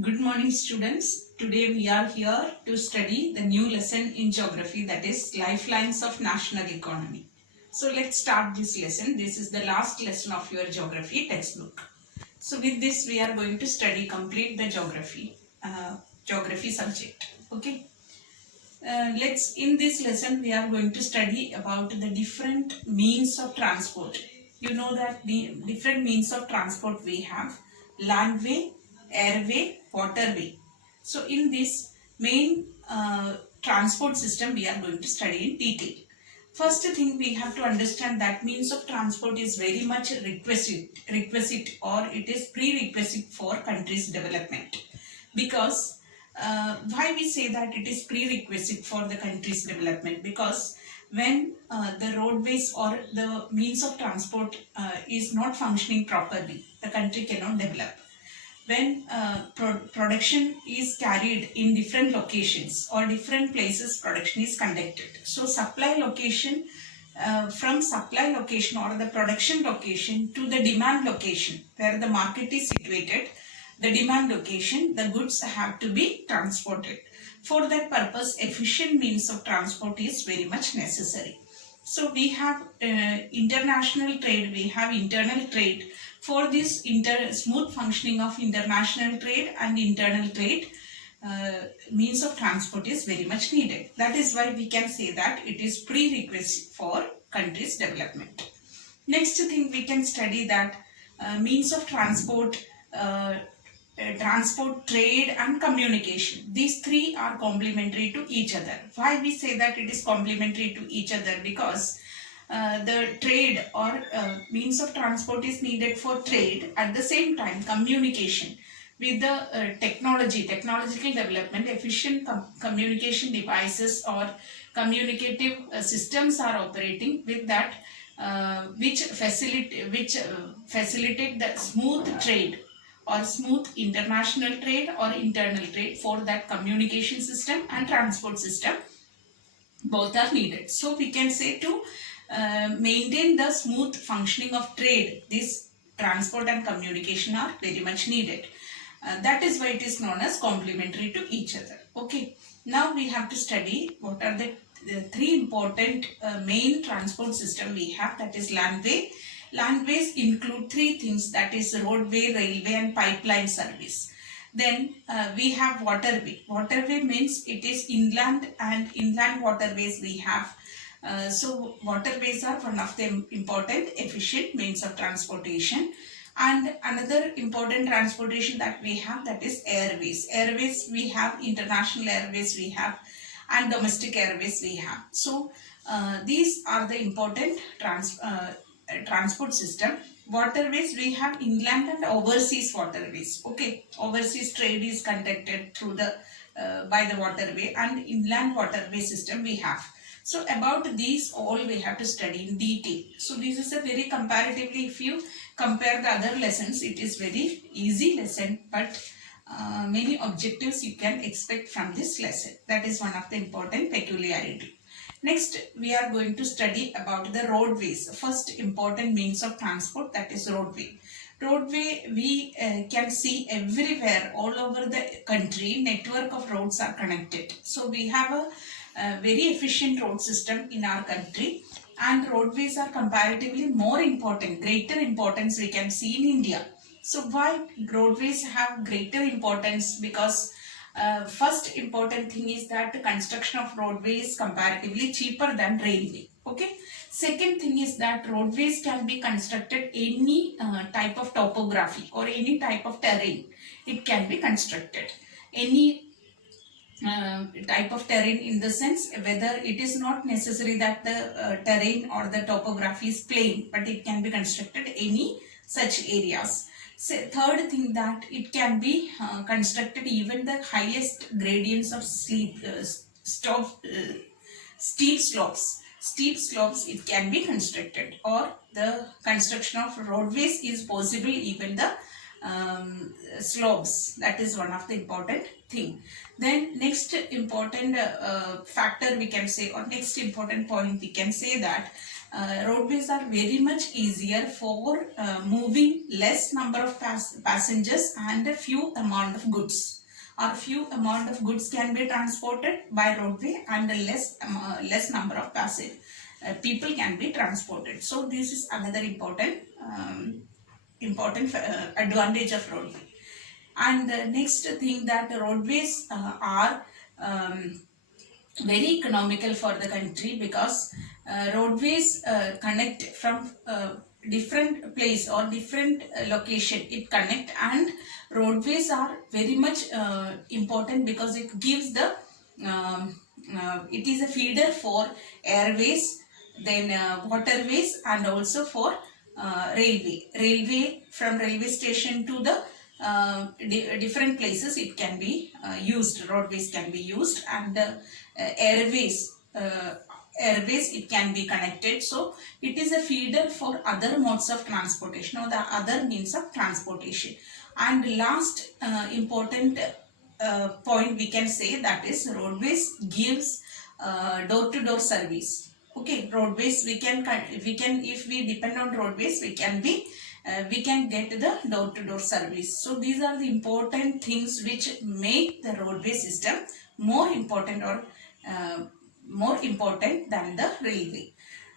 Good morning, students. Today we are here to study the new lesson in geography, that is Lifelines of National Economy. So let's start this lesson. This is the last lesson of your geography textbook. So with this we are going to complete the geography subject. Okay. Let's in this lesson we are going to study about the different means of transport. You know that the different means of transport we have: landway, airway, waterway. So in this main transport system we are going to study in detail. First thing we have to understand that means of transport is very much requisite or it is prerequisite for country's development, because why we say that it is prerequisite for the country's development, because when the roadways or the means of transport is not functioning properly, the country cannot develop. When production is carried in different locations or different places, production is conducted, so supply location, from supply location or the production location to the demand location where the market is situated, the demand location, the goods have to be transported. For that purpose, efficient means of transport is very much necessary. So we have international trade, we have internal trade. For this smooth functioning of international trade and internal trade, means of transport is very much needed. That is why we can say that it is prerequisite for country's development. Next thing we can study that means of transport, trade and communication. These three are complementary to each other. Why we say that it is complementary to each other? Because the trade or means of transport is needed for trade. At the same time, communication with the technological development, efficient communication devices or communicative systems are operating with that, which facilitate the smooth trade or smooth international trade or internal trade. For that, communication system and transport system both are needed. So we can say to maintain the smooth functioning of trade, this transport and communication are very much needed. That is why it is known as complementary to each other. Okay. Now we have to study what are the three important main transport system we have, that is landway. Landways include three things, that is roadway, railway and pipeline service. Then we have waterway. Waterway means it is inland and inland waterways we have. So waterways are one of the important efficient means of transportation. And another important transportation that we have, that is airways. Airways we have international airways we have and domestic airways we have. So these are the important transport system. Waterways we have inland and overseas waterways. Okay, overseas trade is conducted through the by the waterway, and inland waterway system we have. So about these all we have to study in detail. So this is a very comparatively, if you compare the other lessons, it is very easy lesson, but many objectives you can expect from this lesson. That is one of the important peculiarity. Next, we are going to study about the roadways. First important means of transport, that is roadway. Roadway we can see everywhere, all over the country, network of roads are connected. So we have a very efficient road system in our country, and roadways are comparatively more important, greater importance we can see in India. So why roadways have greater importance? Because first important thing is that the construction of roadway is comparatively cheaper than railway. Okay. Second thing is that roadways can be constructed any type of topography or any type of terrain. It can be constructed any type of terrain, in the sense whether it is not necessary that the terrain or the topography is plain, but it can be constructed any such areas. So third thing, that it can be constructed even the highest gradients of steep slopes it can be constructed, or the construction of roadways is possible even the slopes. That is one of the important thing. Then next important factor we can say, or next important point we can say, that roadways are very much easier for moving less number of passengers and a few amount of goods, or few amount of goods can be transported by roadway, and a less number of people can be transported. So this is another important advantage of roadway. And the next thing, that roadways are very economical for the country, because roadways connect from different place or different location, it connect. And roadways are very much important because it gives the it is a feeder for airways, then waterways, and also for railway. From railway station to the different places it can be used, roadways can be used. And airways it can be connected. So it is a feeder for other modes of transportation, or the other means of transportation. And last important point we can say, that is roadways gives door-to-door service. Okay, roadways we can if we depend on roadways, we can get the door-to-door service. So these are the important things which make the roadway system more important, or more important than the railway.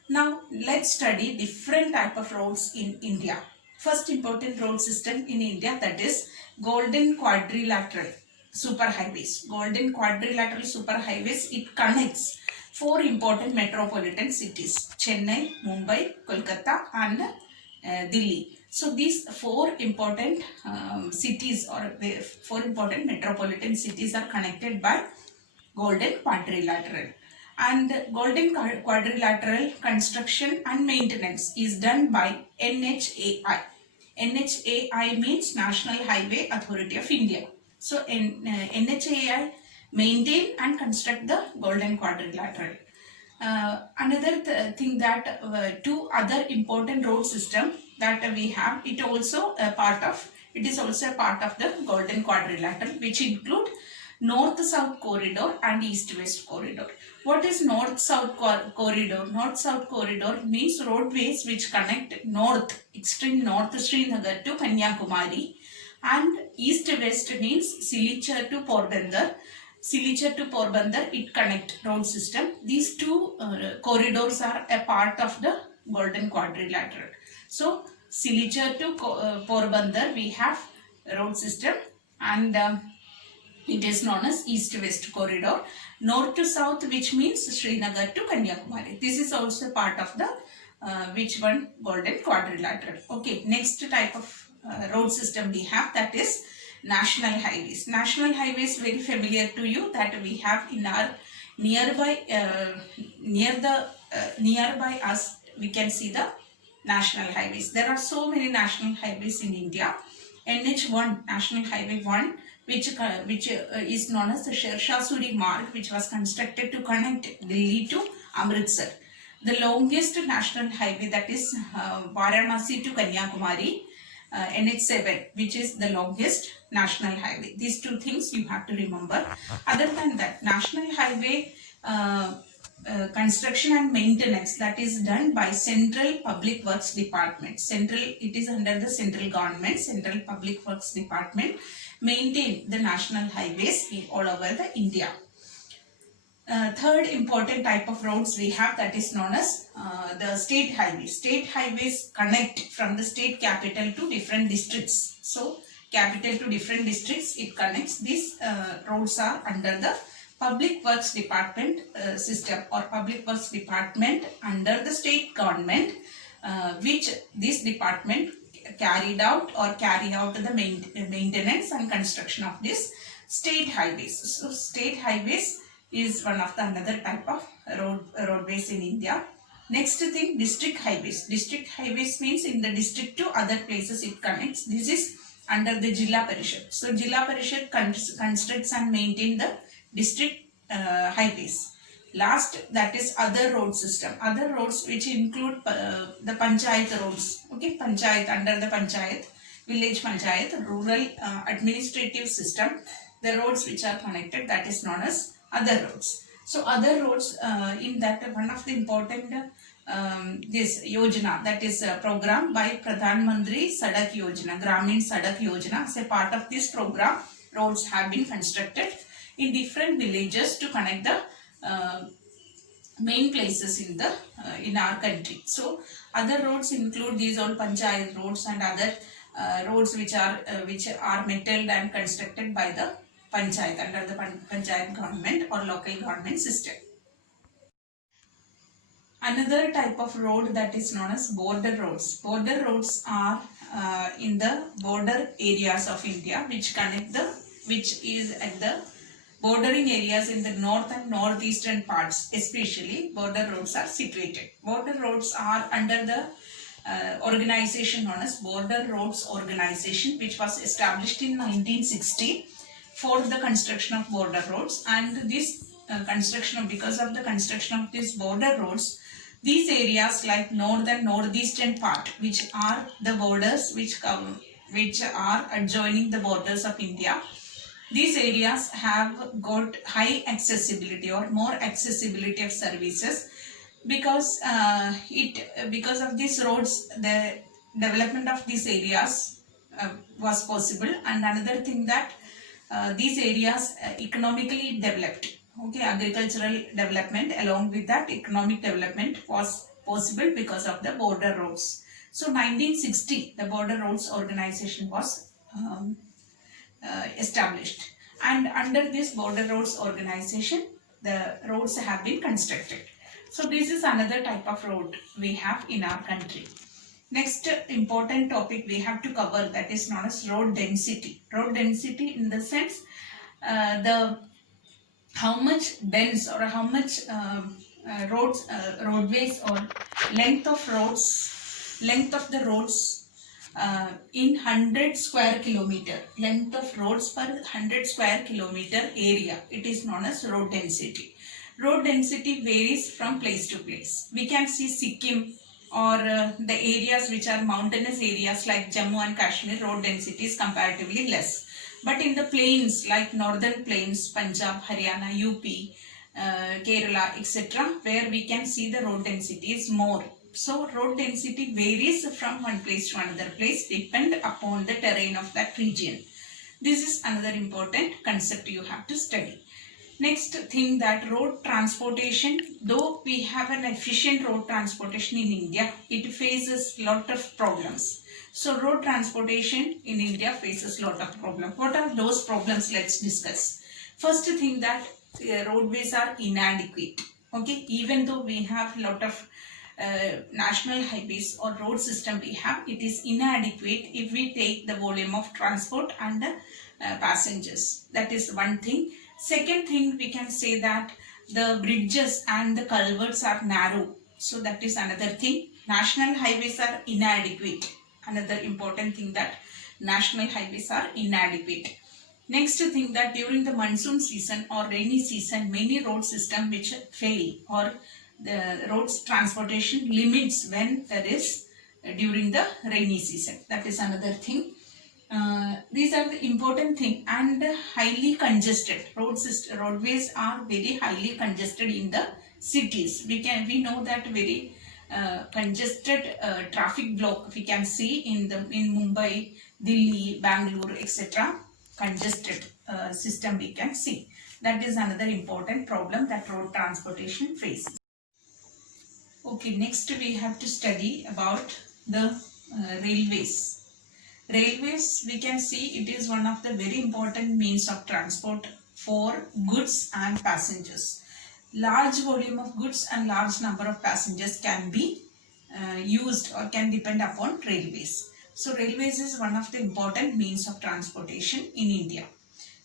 Now let's study different type of roads in India. First important road system in India, that is Golden Quadrilateral Superhighways. Golden Quadrilateral Superhighways, it connects four important metropolitan cities: Chennai, Mumbai, Kolkata, and Delhi. So these four important cities, or the four important metropolitan cities, are connected by Golden Quadrilateral. And Golden Quadrilateral construction and maintenance is done by NHAI. NHAI means National Highway Authority of India. So NHAI maintain and construct the Golden Quadrilateral. Another thing, that two other important road system that we have, it is also a part of the Golden Quadrilateral, which include North-South corridor and East-West corridor. What is North-South corridor? North-South corridor means roadways which connect extreme north Srinagar to Kanyakumari, and East-West means Silchar to Porbandar. Silchar to Porbandar, it connect road system. These two corridors are a part of the Golden Quadrilateral. So Silchar to Porbandar we have road system, and it is known as East-West corridor. North to South, which means Srinagar to Kanyakumari. This is also part of the which one? Golden Quadrilateral. Okay, next type of road system we have, that is National Highways. National Highways, very familiar to you, that we have in our nearby nearby us, we can see the National Highways. There are so many National Highways in India. NH1, National Highway 1, which is known as the Sher Shah Suri Marg, which was constructed to connect Delhi to Amritsar. The longest national highway, that is Varanasi to Kanyakumari, NH7, which is the longest national highway. These two things you have to remember. Other than that, National Highway construction and maintenance, that is done by Central Public Works Department. It is under the central government. Central Public Works Department maintain the national highways all over the India. Third important type of roads we have, that is known as the state highways. State highways connect from the state capital to different districts. So capital to different districts, it connects. These roads are under the Public Works Department system, or Public Works Department under the state government, which this department carry out the maintenance and construction of this state highways. So state highways is one of the another type of roadways in India. Next thing, district highways. District highways means in the district to other places it connects. This is under the Jilla Parishad. So Jilla Parishad constructs and maintain the district highways. Last, that is other road system. Other roads which include the panchayat roads. Okay, panchayat, under the panchayat village panchayat, rural administrative system, the roads which are connected, that is known as other roads. So other roads, in that one of the important this yojana, that is a program by Pradhan Mantri Sadak Yojana, Gramin Sadak Yojana. As a part of this program, roads have been constructed in different villages to connect the main places in our country. So other roads include these all panchayat roads and other roads which are metalled and constructed by the panchayat under the panchayat government or local government system. Another type of road that is known as border roads. Border roads are in the border areas of India which is at the bordering areas in the north and northeastern parts, especially border roads are situated. Border roads are under the organization known as Border Roads Organization, which was established in 1960 for the construction of border roads. And this because of the construction of these border roads, these areas like north and northeastern part, which are the borders which are adjoining the borders of India, these areas have got high accessibility or more accessibility of services because because of these roads, the development of these areas was possible. And another thing that these areas economically developed. Okay, agricultural development along with that economic development was possible because of the border roads. So 1960, the Border Roads Organization was established, and under this Border Roads Organization, the roads have been constructed. So this is another type of road we have in our country. Next important topic we have to cover, that is known as road density. Road density in the sense how much dense or how much roadways or length of the roads in 100 square kilometer, length of roads per 100 square kilometer area. It is known as road density. Road density varies from place to place. We can see Sikkim or the areas which are mountainous areas like Jammu and Kashmir, road density is comparatively less. But in the plains like northern plains, Punjab, Haryana, UP, Kerala, etc., where we can see the road density is more. So road density varies from one place to another place, depend upon the terrain of that region. This is another important concept you have to study. Next thing, that road transportation, though we have an efficient road transportation in India, it faces lot of problems. So road transportation in India faces lot of problems. What are those problems? Let's discuss. First thing, that roadways are inadequate. Okay, even though we have lot of national highways or road system we have, it is inadequate if we take the volume of transport and passengers. That is one thing. Second thing, we can say that the bridges and the culverts are narrow. So that is another thing. National highways are inadequate. Another important thing, that national highways are inadequate. Next thing, that during the monsoon season or rainy season, many road systems which fail, or the roads transportation limits when there is during the rainy season. That is another thing. These are the important thing. And highly congested roadways are very highly congested in the cities. We know that very congested traffic block we can see in Mumbai, Delhi, Bangalore, etc. Congested system we can see. That is another important problem that road transportation faces. Okay, next we have to study about the railways. Railways, we can see it is one of the very important means of transport for goods and passengers. Large volume of goods and large number of passengers can be used or can depend upon railways. So railways is one of the important means of transportation in India.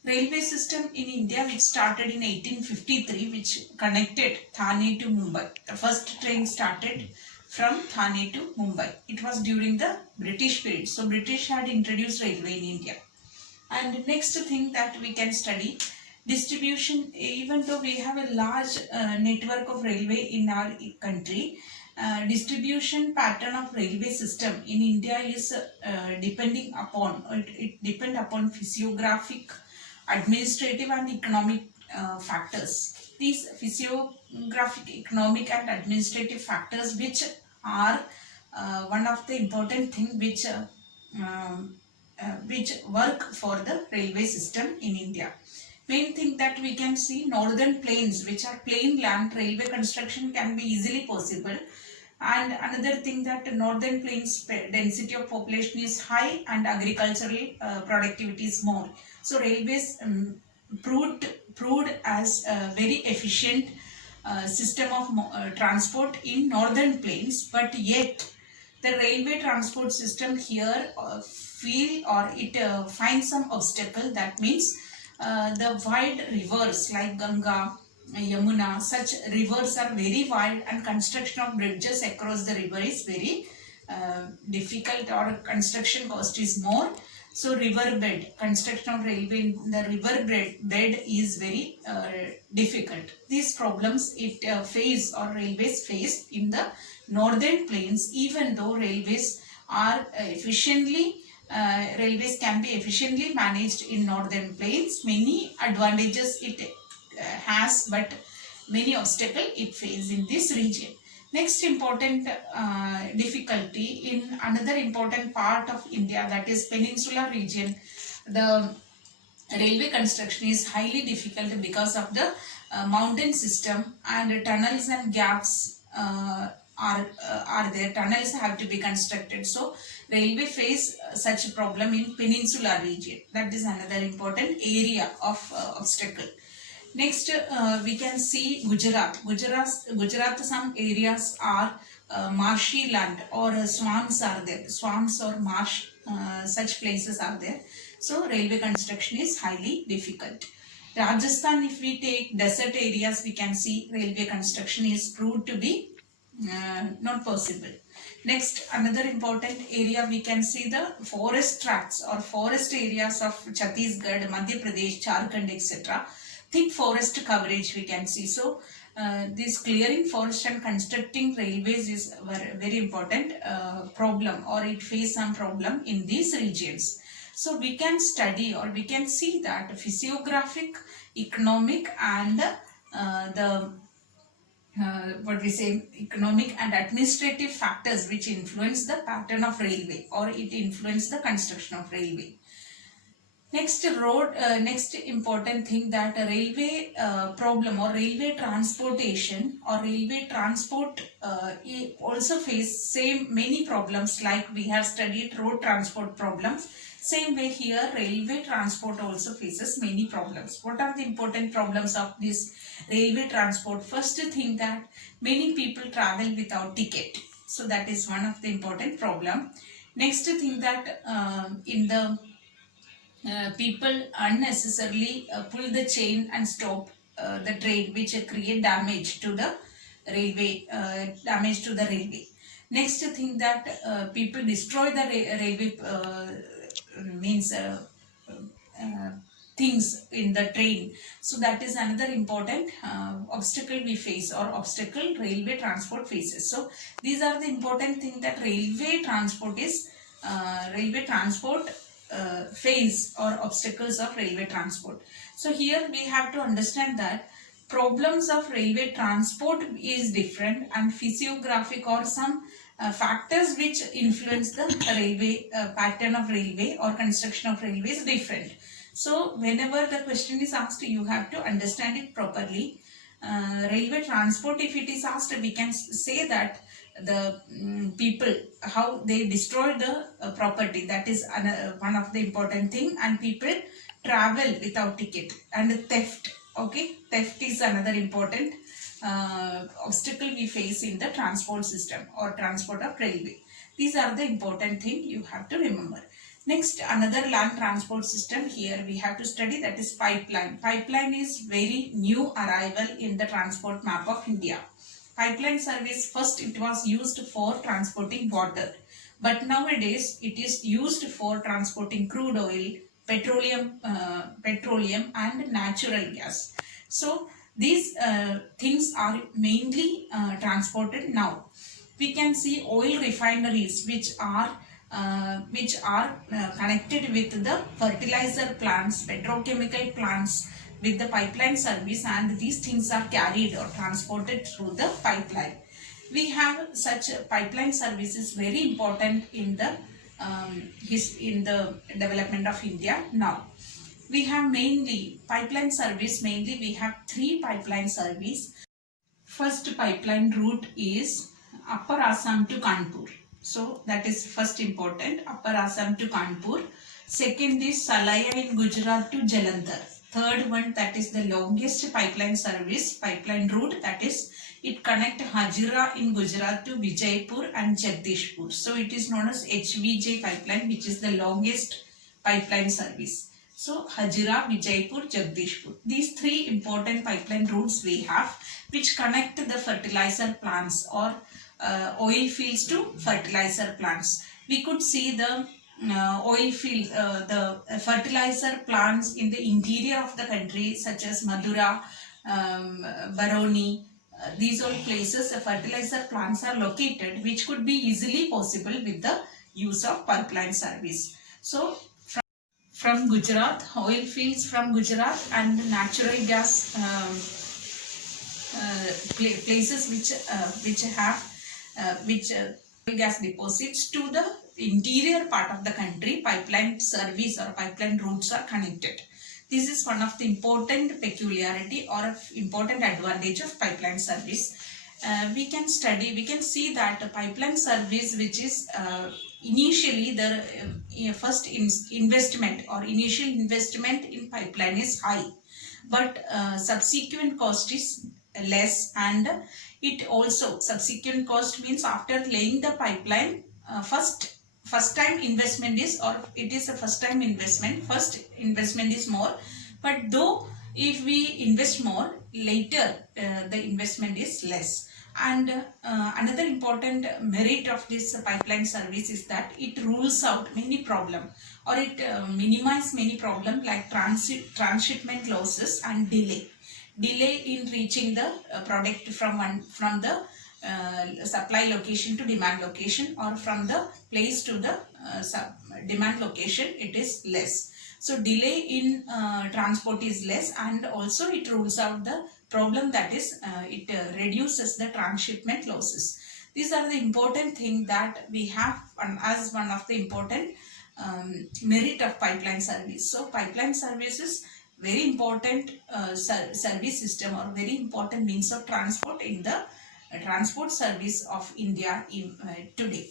Railway system in India, which started in 1853, which connected Thane to Mumbai. The first train started from Thane to Mumbai. It was during the British period. So British had introduced railway in India. And next thing that we can study, distribution. Even though we have a large network of railway in our country, distribution pattern of railway system in India is depending upon, it depend upon physiographic, administrative and economic factors. These physiographic, economic and administrative factors which are one of the important thing which work for the railway system in India. Main thing that we can see, northern plains, which are plain land, railway construction can be easily possible. And another thing that northern plains density of population is high and agricultural productivity is more. So railways proved as a very efficient system of transport in northern plains, but yet the railway transport system here feel or it finds some obstacle. That means the wide rivers like Ganga, Yamuna, such rivers are very wide and construction of bridges across the river is very difficult, or construction cost is more. So river bed, construction of railway in the river bed is very difficult. These problems it face or railways face in the northern plains, even though railways are railways can be efficiently managed in northern plains. Many advantages it has, but many obstacles it faces in this region. Next important difficulty in another important part of India, that is peninsular region, the railway construction is highly difficult because of the mountain system, and tunnels and gaps are there. Tunnels have to be constructed. So railway face such a problem in peninsular region. That is another important area of obstacle. Next, we can see Gujarat. Gujarat, some areas are marshy land, or swamps are there. Swamps or marsh, such places are there. So railway construction is highly difficult. Rajasthan, if we take desert areas, we can see railway construction is proved to be not possible. Next, another important area we can see the forest tracts or forest areas of Chhattisgarh, Madhya Pradesh, Jharkhand, etc. Thick forest coverage we can see. So this clearing forest and constructing railways is a very important problem, or it face some problem in these regions. So we can study or we can see that physiographic, economic and what we say, economic and administrative factors which influence the pattern of railway, or it influence the construction of railway. Next next important thing, that a railway problem or railway transportation or railway transport also face many problems, like we have studied road transport problems. Same way here, railway transport also faces many problems. What are the important problems of this railway transport? First thing, that many people travel without ticket. So that is one of the important problem. Next thing, that in the people unnecessarily pull the chain and stop the train, which create damage to the railway. Next thing, that people destroy the railway means things in the train. So that is another important obstacle we face, or obstacle railway transport faces. So these are the important things that railway transport phase or obstacles of railway transport. So here we have to understand that problems of railway transport is different, and physiographic or some factors which influence the railway pattern of railway or construction of railway is different. So whenever the question is asked, you have to understand it properly. Railway transport, if it is asked, we can say that the people, how they destroy the property, that is one of the important thing. And people travel without ticket, and theft. Okay, theft is another important obstacle we face in the transport system or transport of railway. These are the important thing you have to remember. Next, another land transport system here we have to study, that is pipeline. Pipeline is very new arrival in the transport map of India. Pipeline service, first it was used for transporting water, but nowadays it is used for transporting crude oil, petroleum and natural gas. So these things are mainly transported now. We can see oil refineries which are connected with the fertilizer plants, petrochemical plants with the pipeline service, and these things are carried or transported through the pipeline. We have such pipeline services very important in the development of India now. We have mainly pipeline service, mainly we have three pipeline service. First pipeline route is Upper Assam to Kanpur. So that is first important, Upper Assam to Kanpur. Second is Salaya in Gujarat to Jalandhar. Third one, that is the longest pipeline service, pipeline route, that is it connect Hajira in Gujarat to Vijaypur and Jagdishpur. So it is known as HVJ pipeline, which is the longest pipeline service. So Hajira, Vijaypur, Jagdishpur. These three important pipeline routes we have, which connect the fertilizer plants or oil fields to fertilizer plants. We could see the oil field, the fertilizer plants in the interior of the country, such as Madura, Baroni. These all places the fertilizer plants are located, which could be easily possible with the use of pipeline service. So from Gujarat, oil fields from Gujarat and natural gas places which have gas deposits to the interior part of the country, pipeline service or pipeline routes are connected. This is one of the important peculiarity or important advantage of pipeline service. We can see that pipeline service, which is initially the first investment or initial investment in pipeline is high, but subsequent cost is less, and it also subsequent cost means after laying the pipeline, first time investment is, or it is a first time investment, first investment is more, but though if we invest more later, the investment is less. And another important merit of this pipeline service is that it rules out many problem, or it minimize many problem like transshipment losses and delay in reaching the product from the supply location to demand location, or from the place to the demand location, it is less. So delay in transport is less, and also it rules out the problem, that is it reduces the transshipment losses. These are the important thing that we have as one of the important merit of pipeline service. So pipeline service is very important service system or very important means of transport in the transport service of India today.